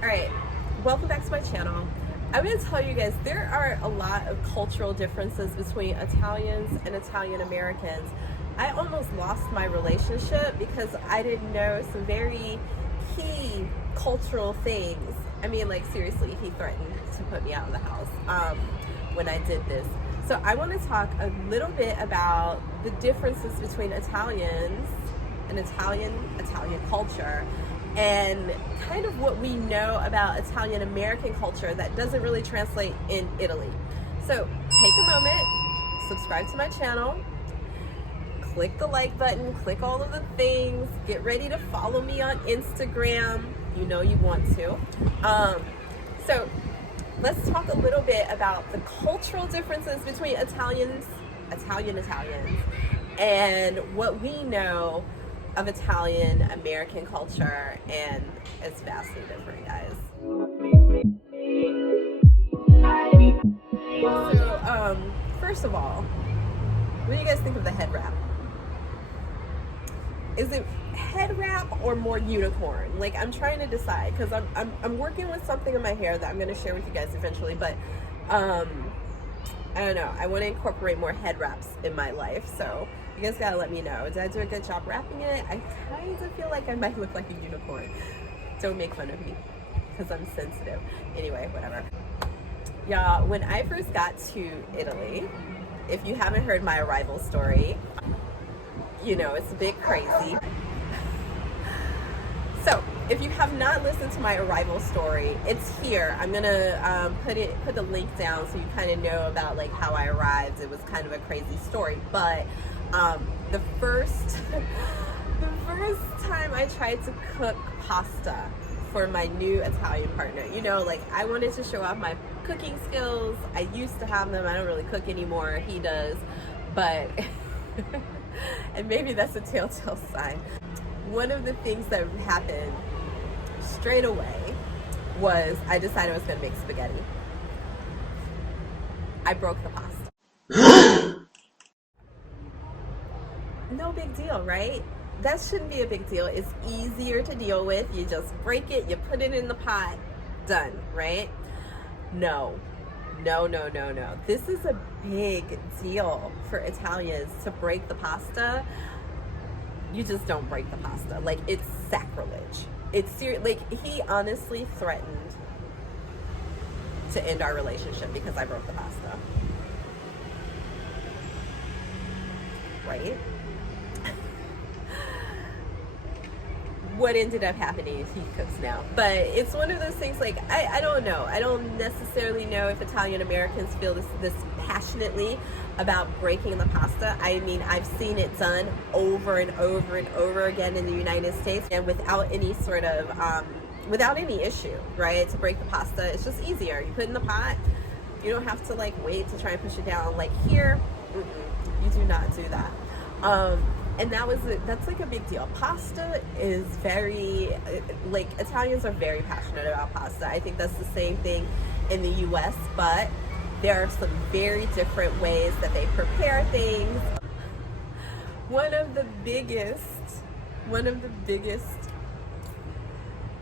Alright, welcome back to my channel. I'm going to tell you guys there are a lot of cultural differences between Italians and Italian Americans. I almost lost my relationship because I didn't know some very key cultural things. I mean, like, seriously, he threatened to put me out of the house when I did this. So I want to talk a little bit about the differences between Italians and Italian culture, and kind of what we know about Italian American culture that doesn't really translate in Italy. So take a moment, subscribe to my channel, click the like button, click all of the things, get ready to follow me on Instagram. You know you want to. So let's talk a little bit about the cultural differences between Italians, and what we know of Italian American culture, and it's vastly different, guys. So, first of all, what do you guys think of the head wrap? Is it head wrap or more unicorn? Like, I'm trying to decide because I'm working with something in my hair that I'm going to share with you guys eventually, but I don't know. I want to incorporate more head wraps in my life, so you guys gotta let me know. Did I do a good job wrapping it? I kind of feel like I might look like a unicorn. Don't make fun of me because I'm sensitive. Anyway, whatever. Y'all, when I first got to Italy, if you haven't heard my arrival story, you know, it's a bit crazy. So, if you have not listened to my arrival story, it's here. I'm gonna put the link down so you kind of know about like how I arrived. It was kind of a crazy story, but the first time I tried to cook pasta for my new Italian partner, you know, like, I wanted to show off my cooking skills. I used to have them. I don't really cook anymore. He does, but and maybe that's a telltale sign. One of the things that happened straight away was I decided I was going to make spaghetti. I broke the pasta. No big deal, right? That shouldn't be a big deal. It's easier to deal with. You just break it, you put it in the pot, done, right? No. This is a big deal for Italians to break the pasta. You just don't break the pasta. Like, it's sacrilege. It's serious. Like, he honestly threatened to end our relationship because I broke the pasta. Right? What ended up happening is he cooks now. But it's one of those things, like, I don't know. I don't necessarily know if Italian Americans feel this passionately about breaking the pasta. I mean, I've seen it done over and over again in the United States, and without any sort of, without any issue, right? To break the pasta, it's just easier. You put it in the pot. You don't have to, like, wait to try and push it down. Like, here, you do not do that. And that's like a big deal. Pasta is very, like, Italians are very passionate about pasta. I think that's the same thing in the US, but there are some very different ways that they prepare things. One of the biggest,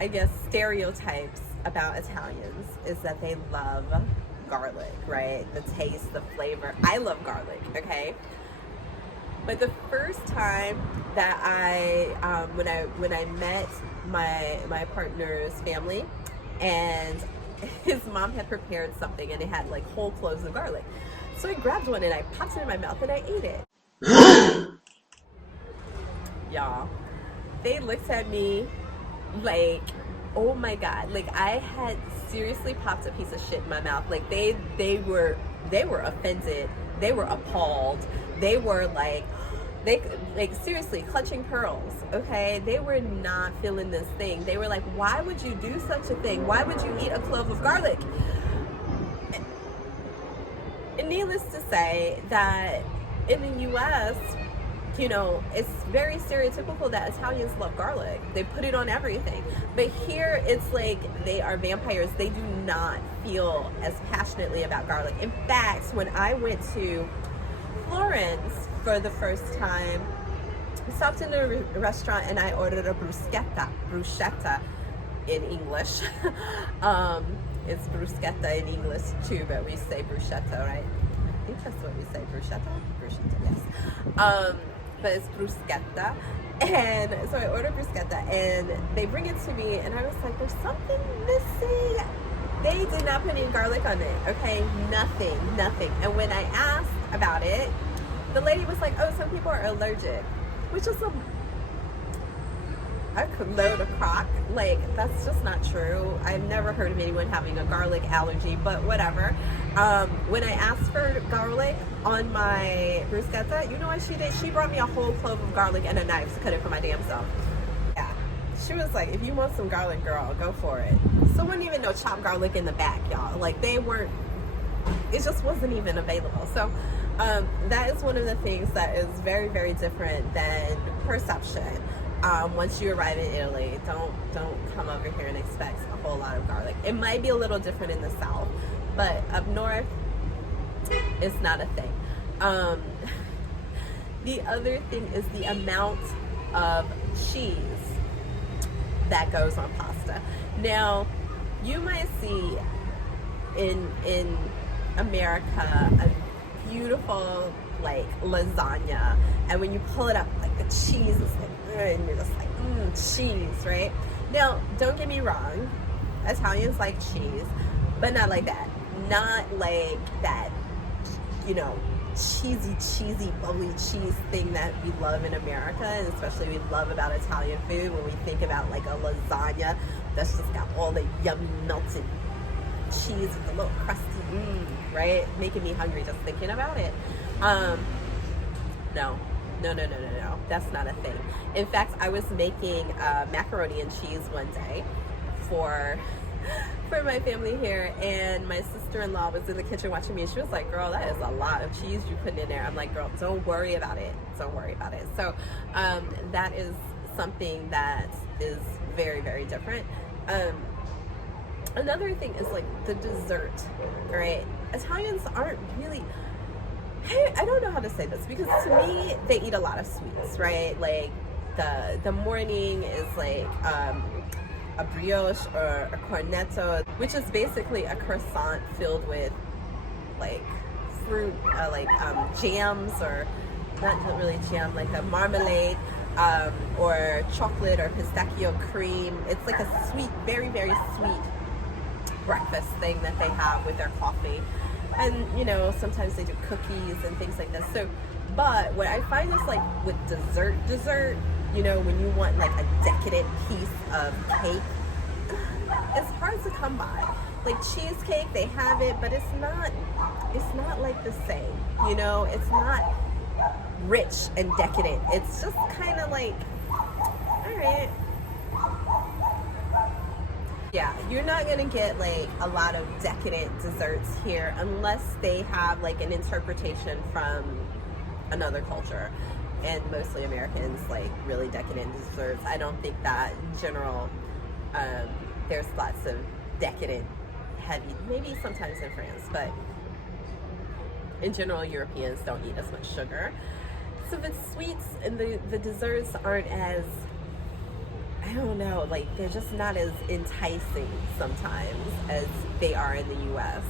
I guess, stereotypes about Italians is that they love garlic, right? The taste, the flavor. I love garlic, okay? But the first time that when I met my partner's family, and his mom had prepared something and it had like whole cloves of garlic, so I grabbed one and I popped it in my mouth and I ate it. Y'all, they looked at me like, oh my god, like I had seriously popped a piece of shit in my mouth. Like they were offended, they were appalled, they were like seriously clutching pearls, okay? They were not feeling this thing. They were like, why would you do such a thing? Why would you eat a clove of garlic? And needless to say that in the US, you know, it's very stereotypical that Italians love garlic. They put it on everything. But here, it's like they are vampires. They do not feel as passionately about garlic. In fact, when I went to Florence for the first time, I stopped in a restaurant and I ordered a bruschetta. in English. It's bruschetta in English too, but we say bruschetta, right? I think that's what we say, bruschetta? Bruschetta, yes. But it's bruschetta. And so I ordered bruschetta, and they bring it to me, and I was like, there's something missing. They did not put any garlic on it, okay? Nothing. And when I asked about it, the lady was like, oh, some people are allergic, which is a load of crock. Like, that's just not true. I've never heard of anyone having a garlic allergy, but whatever. When I asked for garlic on my bruschetta, you know what she did? She brought me a whole clove of garlic and a knife to cut it for my damn self. Yeah. She was like, if you want some garlic, girl, go for it. So wouldn't even know chopped garlic in the back, y'all. Like, they weren't, it just wasn't even available. So that is one of the things that is very, very different than perception. Once you arrive in Italy, don't come over here and expect a whole lot of garlic. It might be a little different in the south, but up north, it's not a thing. The other thing is the amount of cheese that goes on pasta. Now, you might see in America a beautiful like lasagna, and when you pull it up, like the cheese is like, and you're just like, cheese, right? Now, don't get me wrong, Italians like cheese, but not like that. Not like that, you know, cheesy, bubbly cheese thing that we love in America, and especially we love about Italian food when we think about like a lasagna that's just got all the yummy melted cheese with a little crusty, right? Making me hungry just thinking about it. No, that's not a thing. In fact, I was making macaroni and cheese one day for my family here, and my sister-in-law was in the kitchen watching me, and she was like, girl, that is a lot of cheese you put in there. I'm like, girl, don't worry about it. So that is something that is very, very different. Another thing is like the dessert, right? Italians aren't really, I don't know how to say this, because to me, they eat a lot of sweets, right? Like the morning is like a brioche or a cornetto, which is basically a croissant filled with like fruit, jams, or not really jam, like a marmalade, or chocolate or pistachio cream. It's like a sweet, very, very sweet breakfast thing that they have with their coffee. And, you know, sometimes they do cookies and things like this. So, but what I find is like with dessert, you know, when you want like a decadent piece of cake, it's hard to come by. Like cheesecake, they have it, but it's not like the same, you know, it's not rich and decadent. It's just kind of like, all right. Yeah, you're not gonna get like a lot of decadent desserts here unless they have like an interpretation from another culture, and mostly Americans like really decadent desserts. I don't think that in general there's lots of decadent heavy, maybe sometimes in France, but in general Europeans don't eat as much sugar. So the sweets and the desserts aren't as, I don't know, like they're just not as enticing sometimes as they are in the US.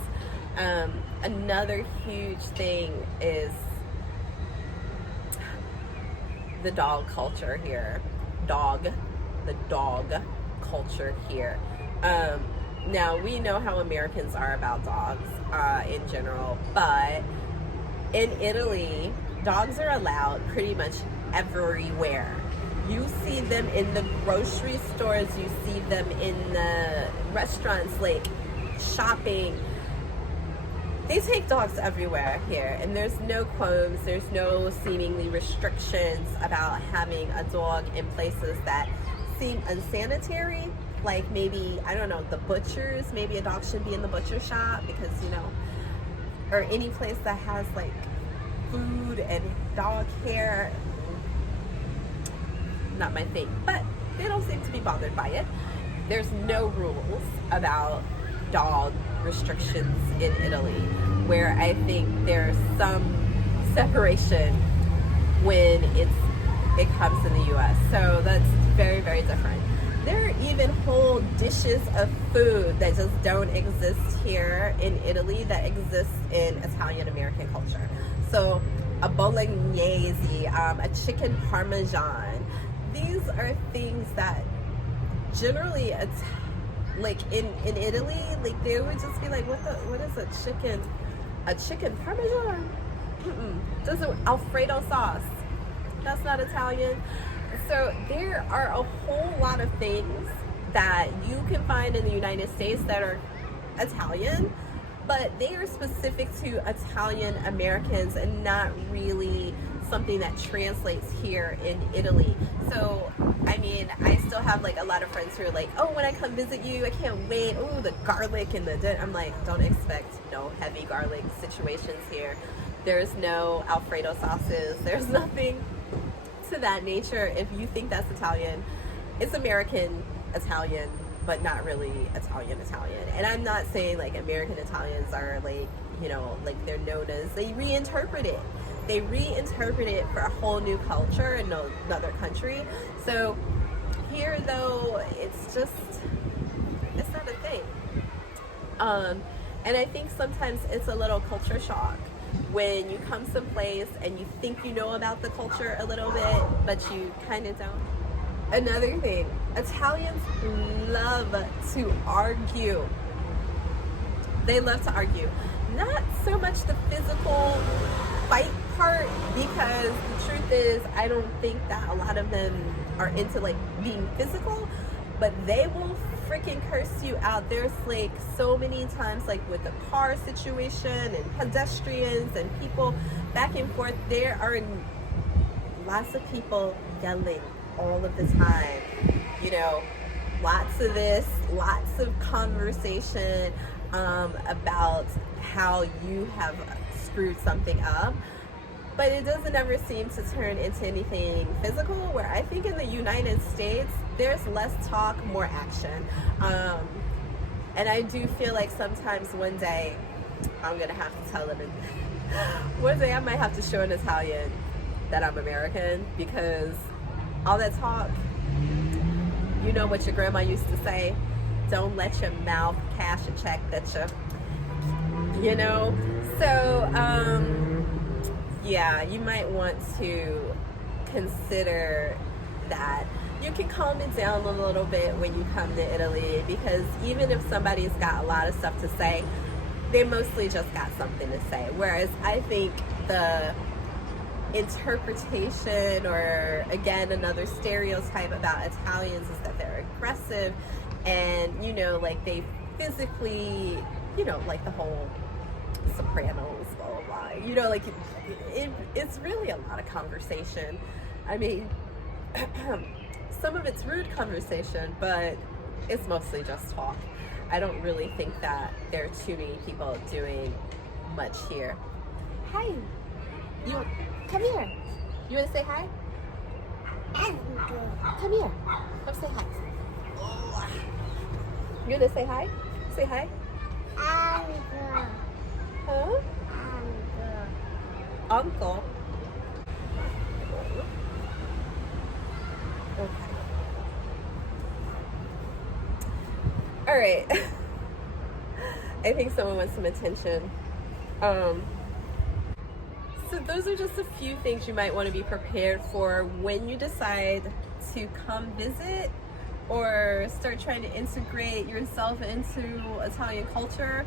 Another huge thing is the dog culture here. The dog culture here. Now, we know how Americans are about dogs in general, but in Italy, dogs are allowed pretty much everywhere. You see them in the grocery stores, you see them in the restaurants, like shopping. They take dogs everywhere here, and there's no qualms, there's no seemingly restrictions about having a dog in places that seem unsanitary. Like maybe, I don't know, the butchers, maybe a dog shouldn't be in the butcher shop because, you know, or any place that has like food and dog hair. Not my thing, but they don't seem to be bothered by it. There's no rules about dog restrictions in Italy, where I think there's some separation when it comes in the US. So that's very, very different. There are even whole dishes of food that just don't exist here in Italy that exists in Italian American culture. So a bolognese, a chicken parmesan. These are things that generally it's like in Italy, like they would just be like, what is a chicken parmesan? Doesn't Alfredo sauce. That's not Italian. So there are a whole lot of things that you can find in the United States that are Italian, but they are specific to Italian Americans and not really something that translates here in Italy. So, I mean, I still have like a lot of friends who are like, oh, when I come visit you, I can't wait. Oh, the garlic and I'm like, don't expect no heavy garlic situations here. There's no Alfredo sauces. There's nothing to that nature. If you think that's Italian, it's American Italian, but not really Italian. And I'm not saying like American Italians are like, you know, like they're known as, they reinterpret it for a whole new culture in another country. So here though, it's not a thing. And I think sometimes it's a little culture shock when you come someplace and you think you know about the culture a little bit, but you kind of don't. Another thing, Italians love to argue. They love to argue. Not so much the physical fight part, because the truth is, I don't think that a lot of them are into like being physical, but they will freaking curse you out. There's like so many times, like with the car situation and pedestrians and people back and forth, there are lots of people yelling all of the time, you know, lots of this, lots of conversation about how you have screwed something up, but it doesn't ever seem to turn into anything physical, where I think in the United States there's less talk, more action. And I do feel like sometimes one day I'm gonna have to tell them, one day I might have to show an Italian that I'm American, because all that talk, you know what your grandma used to say, don't let your mouth cash a check that you know. So yeah, you might want to consider that. You can calm it down a little bit when you come to Italy, because even if somebody's got a lot of stuff to say, they mostly just got something to say. Whereas I think the interpretation, or again, another stereotype about Italians, is that they're aggressive and, you know, like they physically, you know, like the whole Sopranos, blah, blah, blah. You know, like it's really a lot of conversation. I mean, some of it's rude conversation, but it's mostly just talk. I don't really think that there are too many people doing much here. Hi, you come here. You want to say hi? Come here. Come say hi. You want to say hi? Say hi. Huh? Uncle. Okay. All right. I think someone wants some attention. So those are just a few things you might want to be prepared for when you decide to come visit or start trying to integrate yourself into Italian culture.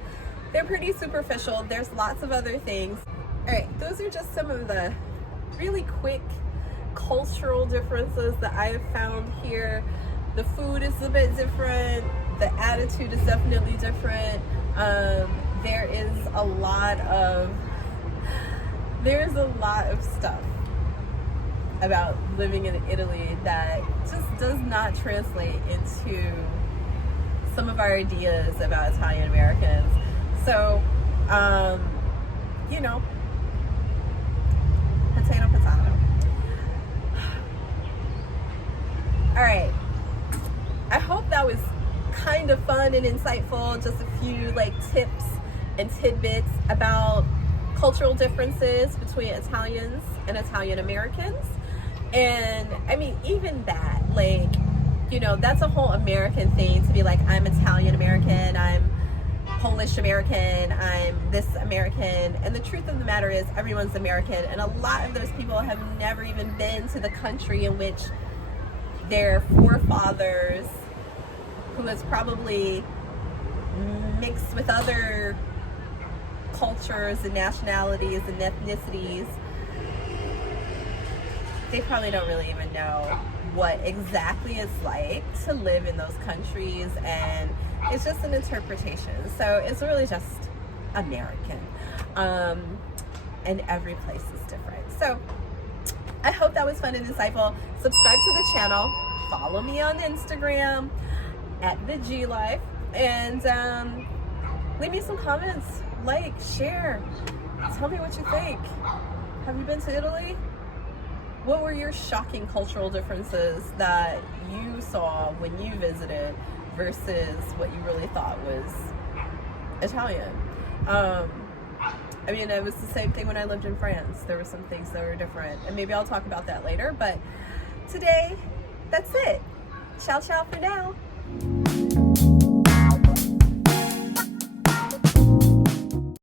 They're pretty superficial. There's lots of other things. All right, those are just some of the really quick cultural differences that I have found here. The food is a bit different. The attitude is definitely different. There's a lot of stuff about living in Italy that just does not translate into some of our ideas about Italian Americans. So, you know, potato. All right. I hope that was kind of fun and insightful. Just a few like tips and tidbits about cultural differences between Italians and Italian Americans. And I mean, even that, like, you know, that's a whole American thing to be like, I'm Italian American, I'm Polish American, I'm this American. And the truth of the matter is everyone's American. And a lot of those people have never even been to the country in which their forefathers, who has probably mixed with other cultures and nationalities and ethnicities, they probably don't really even know what exactly it's like to live in those countries, and it's just an interpretation. So it's really just American, and every place is different. So I hope that was fun and insightful. Subscribe to the channel, follow me on Instagram at the G Life, and leave me some comments, like, share, tell me what you think. Have you been to Italy? What were your shocking cultural differences that you saw when you visited versus what you really thought was Italian? I mean, it was the same thing when I lived in France. There were some things that were different, and maybe I'll talk about that later. But today, that's it. Ciao, ciao for now.